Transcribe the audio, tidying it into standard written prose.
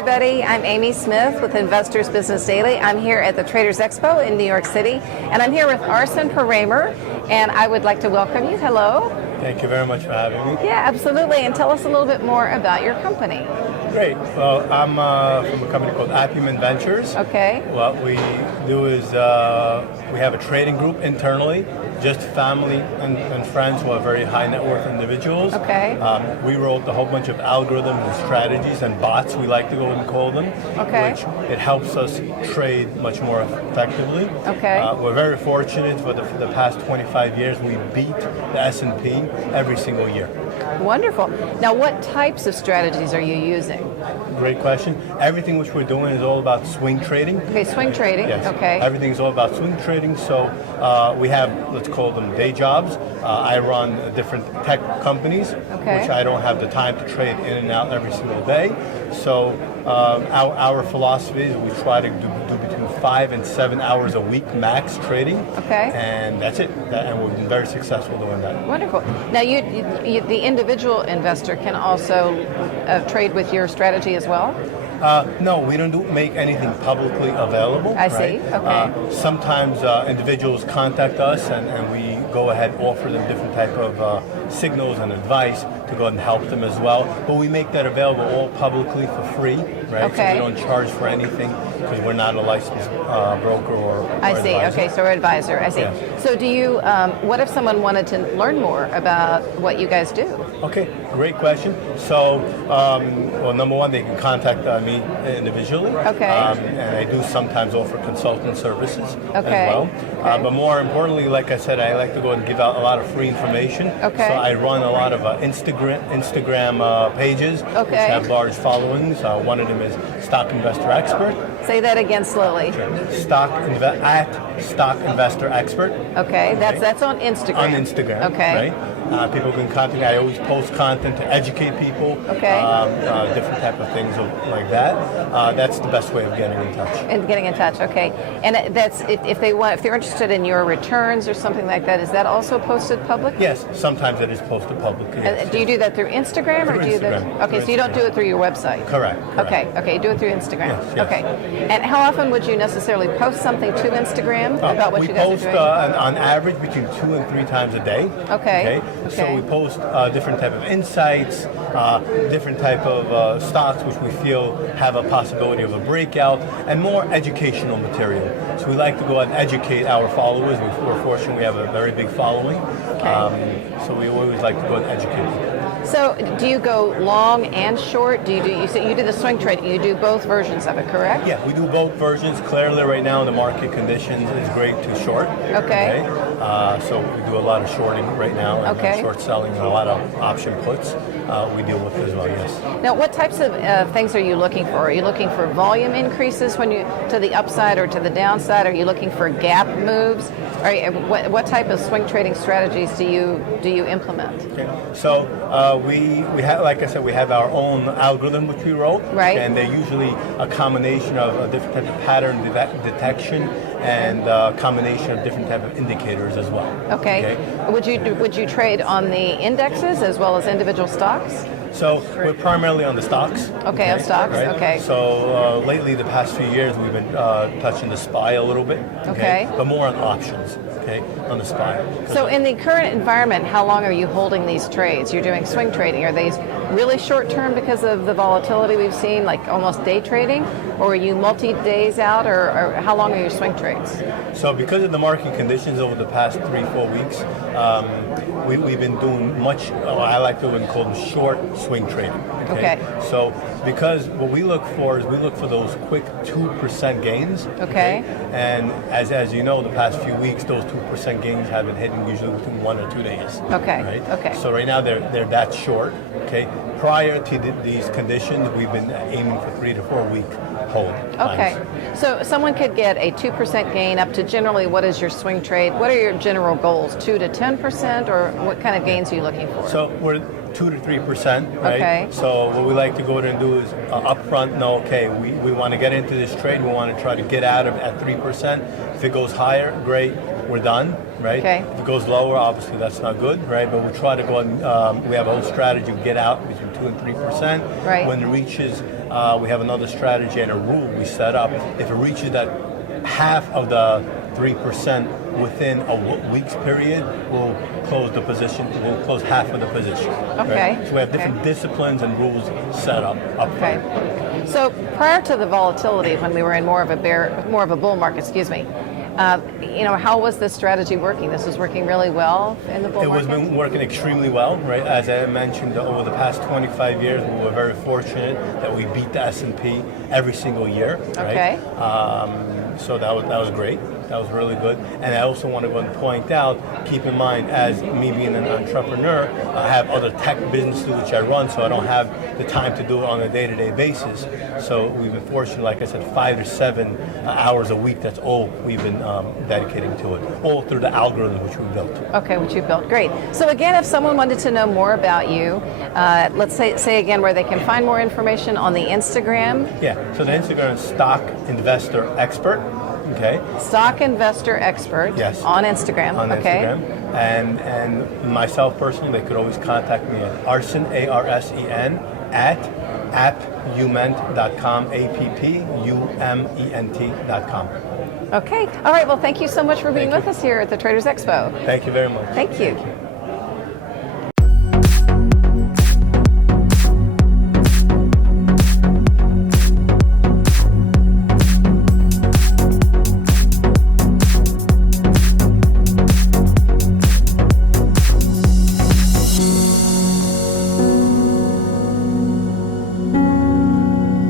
everybody. I'm Amy Smith with Investors Business Daily. I'm here at the Traders Expo in New York City, and I'm here with Arsen Pereymer, and I would like to welcome you. Hello. Thank you very much for having me. Yeah, absolutely. And tell us a little bit more about your company. Great. Well, I'm from a company called Appument Ventures. Okay. What we do is we have a trading group internally, just family and friends who are very high net worth individuals. Okay. We wrote a whole bunch of algorithms and strategies and bots, we like to go and call them, Okay. which it helps us trade much more effectively. Okay. We're very fortunate for the past 25 years, we beat the S&P every single year. Wonderful. Now, what types of strategies are you using? Great question. Everything which we're doing is all about swing trading. Okay, swing trading. Yes. Okay. Everything's all about swing trading. So we have, let's call them day jobs. I run different tech companies, Okay. which I don't have the time to trade in and out every single day. So our philosophy is we try to do between 5 and 7 hours a week max trading. Okay. And that's it. And we've been very successful doing that. Wonderful. Now, the individual investor can also trade with your strategy as well? No, we don't make anything publicly available. I see. Right? Okay. Sometimes individuals contact us and we go ahead and offer them different type of signals and advice to go ahead and help them as well. But we make that available all publicly for free, right? Okay. So we don't charge for anything because we're not a licensed broker or I see. advisor. Okay, so advisor. I see. Yeah. So do you, what if someone wanted to learn more about what you guys do? Okay, great question. So, well, number one, they can contact me individually. Okay. And I do sometimes offer consultant services Okay. as well. Okay. But more importantly, like I said, I like to go and give out a lot of free information. Okay. So I run a lot of Instagram pages which Okay. have large followings. One of them is Stock Investor Expert. Say that again slowly. Stock Investor Expert. Okay, that's on Instagram. On Instagram, Okay. right? People can contact me. I always post content to educate people. Okay. Different type of things like that. That's the best way of getting in touch. And getting in touch, okay. And that's if they're interested in your returns or something like that. Is that also posted public? Yes, sometimes it is posted publicly. Yes. Do you do that through Instagram or Through do you Instagram. Okay, Through so you don't do Instagram. it through your website. Correct. Okay, you do it through Instagram. Yes, yes. Okay. And how often would you necessarily post something to Instagram about what we you guys post are doing? on average between 2 and 3 times a day. Okay. So Okay. we post different type of insights, different type of stocks which we feel have a possibility of a breakout, and more educational material. So we like to go out and educate our followers. We're fortunate we have a very big following. Okay. So we always like to go and educate them. So do you go long and short? You say you do the swing trade. You do both versions of it, correct? Yeah, we do both versions. Clearly, right now, the market conditions is great to short. Okay. So we do a lot of shorting right now, and Okay. short selling, and a lot of option puts we deal with as well. Yes. Now, what types of things are you looking for? Are you looking for volume increases when you to the upside or to the downside? Are you looking for gap moves? What type of swing trading strategies do you implement? Okay. So we have, like I said, we have our own algorithm which we wrote, Right. and they're usually a combination of a different type of pattern detection and a combination of different type of indicators as well. Okay. Would you trade on the indexes as well as individual stocks? So we're primarily on the stocks. Okay, on stocks, okay. So lately, the past few years, we've been touching the SPY a little bit. Okay. But more on options. Okay, on the SPY. So in the current environment, how long are you holding these trades? You're doing swing trading. Are these really short term because of the volatility we've seen, like almost day trading? Or are you multi-days out, or how long are your swing trades? So because of the market conditions over the past 3-4 weeks, we've been doing much, I like to call them short swing trading. Okay. So because what we look for is we look for those quick 2% gains. Okay. And as you know, the past few weeks, those 2% gains have been hitting usually within 1 or 2 days. Okay. Right? Okay. So right now they're that short. Okay. Prior to these conditions, we've been aiming for 3 to 4 week hold. Okay. times. So someone could get a 2% gain up to generally what is your swing trade? What are your general goals? 2 to 10%, or what kind of gains are you looking for? So we're 2 to 3%, right? Okay. So what we like to go ahead and do is upfront know, okay, we want to get into this trade, we want to try to get out of it at 3%. If it goes higher, great, we're done, right? Okay. If it goes lower, obviously that's not good, right? But we try to go and we have a whole strategy, we get out between 2 and 3%. Right. When it reaches we have another strategy and a rule we set up. If it reaches that half of the 3% within a week's period, we'll close the position. We'll close half of the position. Okay. Right? So we have different disciplines and rules set up. Okay. So prior to the volatility, when we were in more of a bull market, how was this strategy working? This was working really well in the bull market? It was been working extremely well, right? As I mentioned, over the past 25 years, we were very fortunate that we beat the S&P every single year, right? Okay. So that was great. That was really good. And I also want to point out, keep in mind, as me being an entrepreneur, I have other tech businesses which I run, so I don't have the time to do it on a day-to-day basis. So we've been fortunate, like I said, 5 to 7 hours a week. That's all we've been dedicating to it, all through the algorithm which we built. Okay, which you built. Great. So again, if someone wanted to know more about you, let's say again where they can find more information on the Instagram. Yeah, so the Instagram is Stock Investor Expert. Okay. Stock Investor Expert. Yes. On Instagram. On Instagram. And myself personally, they could always contact me at Arsen, ARSEN, at appument.com, APPUMENT.com. Okay. All right. Well, thank you so much for being with us here at the Traders Expo. Thank you very much. Thank you.